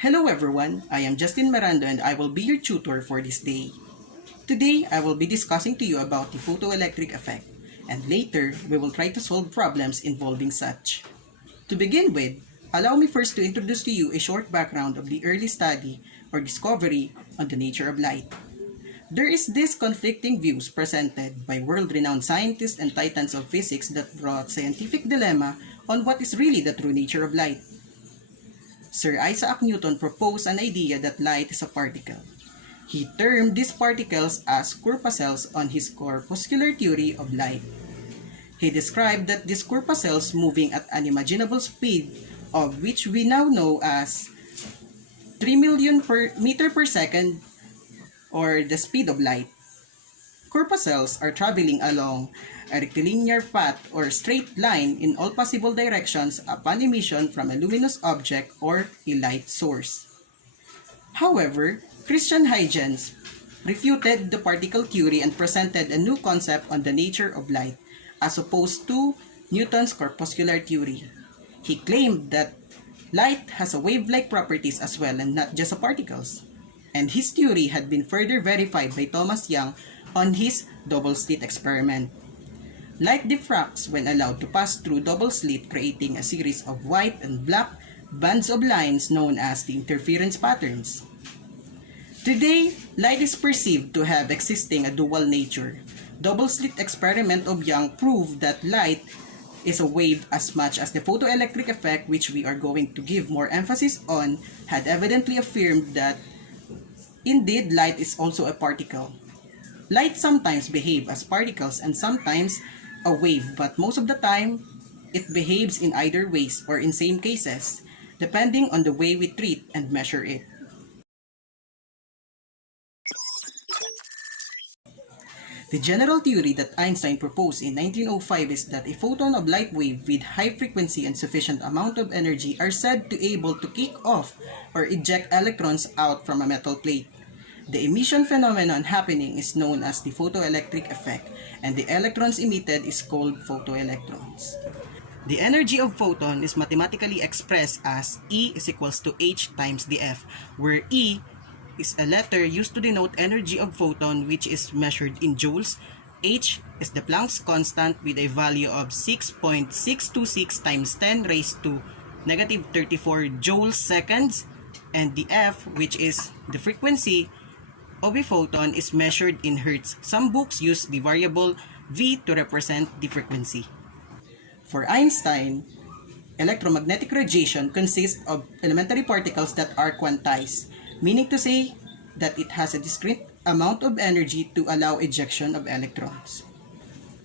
Hello everyone, I am JMirando and I will be your tutor for this day. Today, I will be discussing to you about the photoelectric effect, and later, we will try to solve problems involving such. To begin with, allow me first to introduce to you a short background of the early study or discovery on the nature of light. There is this conflicting views presented by world-renowned scientists and titans of physics that brought scientific dilemma on what is really the true nature of light. Sir Isaac Newton proposed an idea that light is a particle. He termed these particles as corpuscles on his corpuscular theory of light. He described that these corpuscles moving at an unimaginable speed of which we now know as 3 million meter per second, or the speed of light. Corpuscles are traveling along a rectilinear path or straight line in all possible directions upon emission from a luminous object or a light source. However, Christian Huygens refuted the particle theory and presented a new concept on the nature of light, as opposed to Newton's corpuscular theory. He claimed that light has a wave-like properties as well and not just particles. And his theory had been further verified by Thomas Young on his double-slit experiment. Light diffracts when allowed to pass through double slit, creating a series of white and black bands of lines known as the interference patterns. Today, light is perceived to have existing a dual nature. Double-slit experiment of Young proved that light is a wave as much as the photoelectric effect, which we are going to give more emphasis on, had evidently affirmed that indeed light is also a particle. Light sometimes behaves as particles and sometimes a wave, but most of the time, it behaves in either ways or in same cases, depending on the way we treat and measure it. The general theory that Einstein proposed in 1905 is that a photon of light wave with high frequency and sufficient amount of energy are said to be able to kick off or eject electrons out from a metal plate. The emission phenomenon happening is known as the photoelectric effect, and the electrons emitted is called photoelectrons. The energy of photon is mathematically expressed as E is equals to H times the F, where E is a letter used to denote energy of photon, which is measured in joules. H is the Planck's constant with a value of 6.626 times 10 raised to negative 34 joules seconds, and the F, which is the frequency of a photon, is measured in hertz. Some books use the variable V to represent the frequency. For Einstein, electromagnetic radiation consists of elementary particles that are quantized, meaning to say that it has a discrete amount of energy to allow ejection of electrons.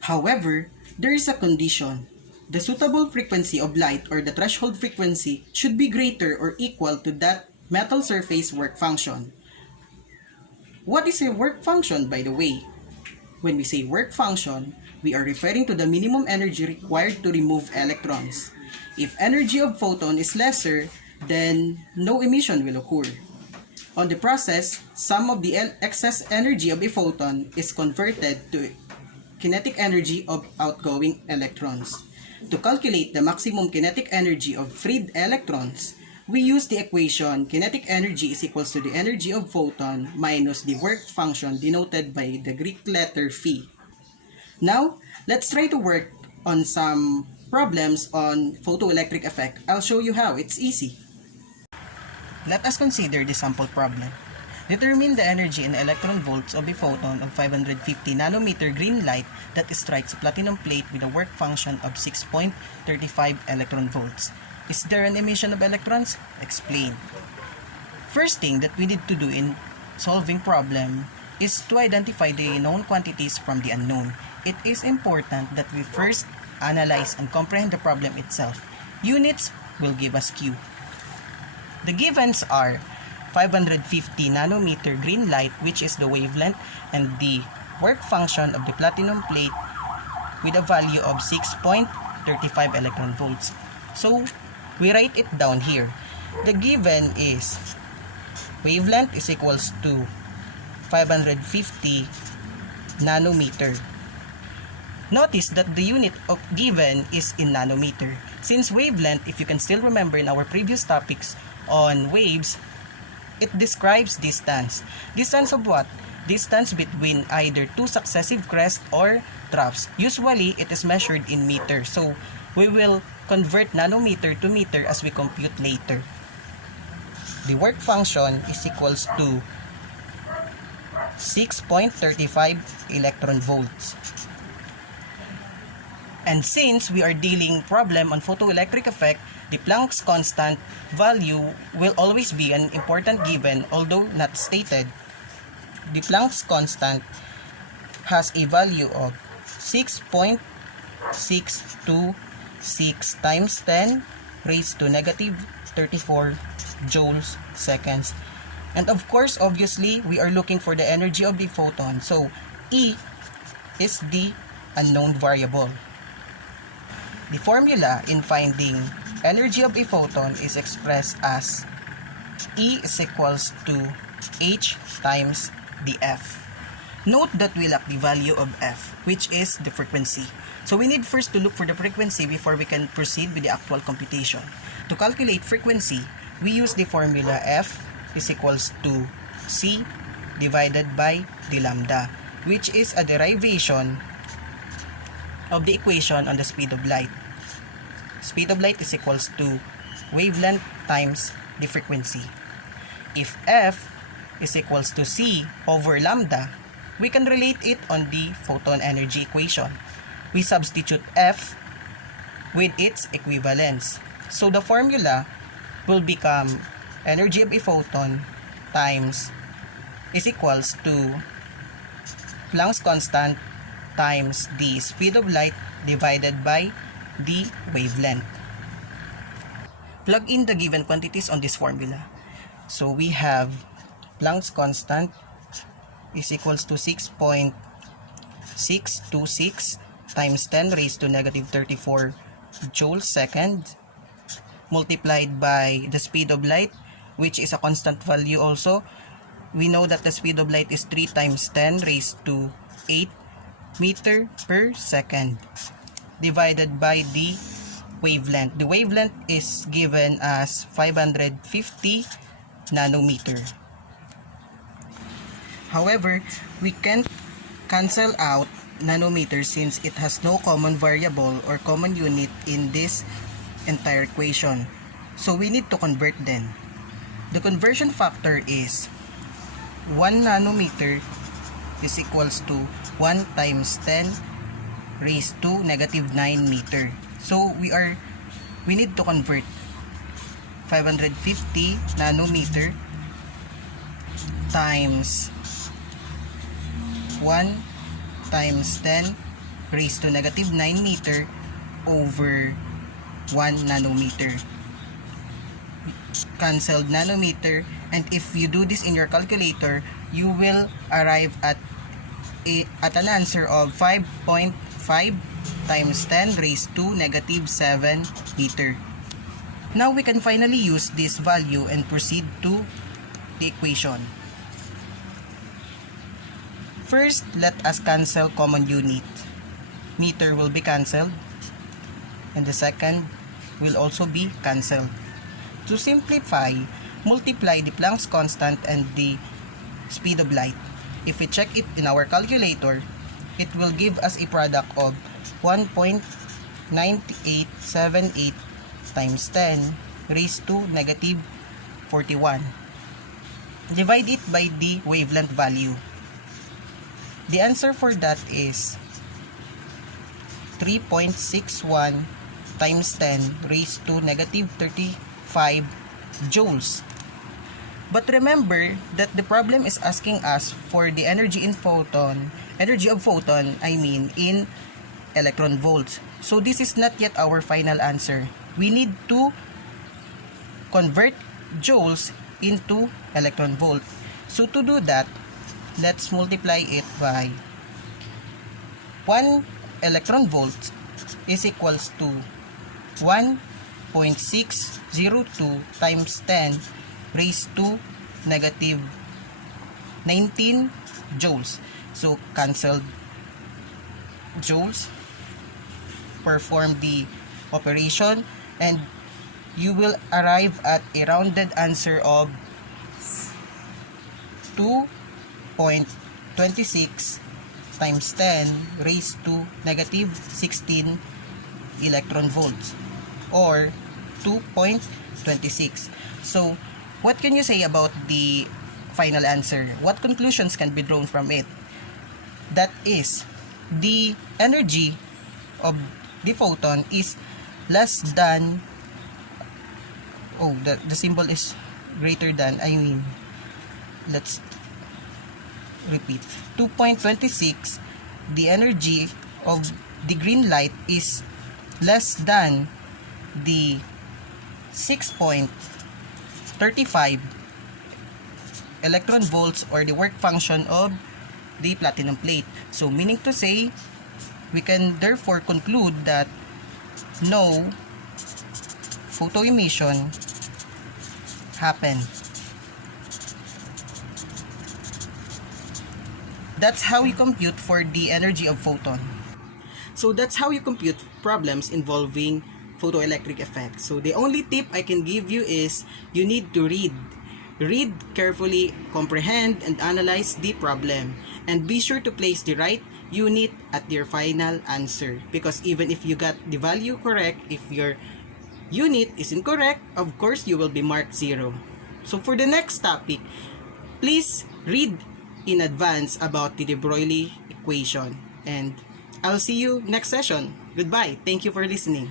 However, there is a condition. The suitable frequency of light, or the threshold frequency, should be greater or equal to that metal surface work function. What is a work function, by the way? When we say work function, we are referring to the minimum energy required to remove electrons. If energy of photon is lesser, then no emission will occur. On the process, some of the excess energy of a photon is converted to kinetic energy of outgoing electrons. To calculate the maximum kinetic energy of freed electrons, we use the equation kinetic energy is equals to the energy of photon minus the work function denoted by the Greek letter phi. Now, let's try to work on some problems on photoelectric effect. I'll show you how. It's easy. Let us consider the sample problem. Determine the energy in electron volts of a photon of 550 nanometer green light that strikes a platinum plate with a work function of 6.35 electron volts. Is there an emission of electrons? Explain. First thing that we need to do in solving problem is to identify the known quantities from the unknown. It is important that we first analyze and comprehend the problem itself. Units will give us Q. The givens are 550 nanometer green light, which is the wavelength, and the work function of the platinum plate with a value of 6.35 electron volts. So, we write it down here. The given is wavelength is equals to 550 nanometer. Notice that the unit of given is in nanometer. Since wavelength, if you can still remember in our previous topics, on waves, it describes distance. Distance of what? Distance between either two successive crests or troughs. Usually, it is measured in meter. So, we will convert nanometer to meter as we compute later. The work function is equals to 6.35 electron volts. And since we are dealing problem on photoelectric effect, the Planck's constant value will always be an important given, although not stated. The Planck's constant has a value of 6.626 times 10 raised to negative 34 joules seconds. And of course, obviously, we are looking for the energy of the photon. So, E is the unknown variable. The formula in finding energy of a photon is expressed as E is equals to H times the F. Note that we lack the value of F, which is the frequency. So we need first to look for the frequency before we can proceed with the actual computation. To calculate frequency, we use the formula F is equals to C divided by the lambda, which is a derivation of the equation on the speed of light. Speed of light is equals to wavelength times the frequency. If F is equals to C over lambda, we can relate it on the photon energy equation. We substitute F with its equivalence. So the formula will become energy of a photon times is equals to Planck's constant times the speed of light divided by the wavelength. Plug in the given quantities on this formula. So we have Planck's constant is equals to 6.626 times 10 raised to negative 34 joules second multiplied by the speed of light, which is a constant value also. We know that the speed of light is 3 times 10 raised to 8 meter per second divided by the wavelength. The wavelength is given as 550 nanometer. However, we can cancel out nanometer since it has no common variable or common unit in this entire equation. So we need to convert then. The conversion factor is 1 nanometer is equals to 1 times 10 raised to negative 9 meter. So we need to convert 550 nanometer times 1 times 10 raised to negative 9 meter over 1 nanometer. Cancelled nanometer, and if you do this in your calculator, you will arrive at an answer of 5.5 times 10 raised to negative 7 meter. Now we can finally use this value and proceed to the equation. First, let us cancel common unit. Meter will be cancelled, and the second will also be cancelled. To simplify, multiply the Planck's constant and the speed of light. If we check it in our calculator, it will give us a product of 1.9878 times 10 raised to negative 41. Divide it by the wavelength value. The answer for that is 3.61 times 10 raised to negative 35 joules. But remember that the problem is asking us for the energy of photon in electron volts. So this is not yet our final answer. We need to convert joules into electron volt. So to do that, let's multiply it by 1 electron volt is equals to 1.602 times 10 raised to negative 19 joules. So cancelled joules, perform the operation, and you will arrive at a rounded answer of 2.26 times 10 raised to negative 16 electron volts, or 2.26. So, what can you say about the final answer? What conclusions can be drawn from it? That is, the energy of the photon is less than, the symbol is greater than, let's repeat, 2.26, the energy of the green light is less than the 6.35 electron volts, or the work function of the platinum plate. So meaning to say, we can therefore conclude that no photoemission happened. That's how you compute for the energy of photon. So that's how you compute problems involving photoelectric effect. So the only tip I can give you is you need to read carefully, comprehend, and analyze the problem. And be sure to place the right unit at your final answer. Because even if you got the value correct, if your unit is incorrect, of course you will be marked 0. So for the next topic, please read in advance about the de Broglie equation. And I'll see you next session. Goodbye. Thank you for listening.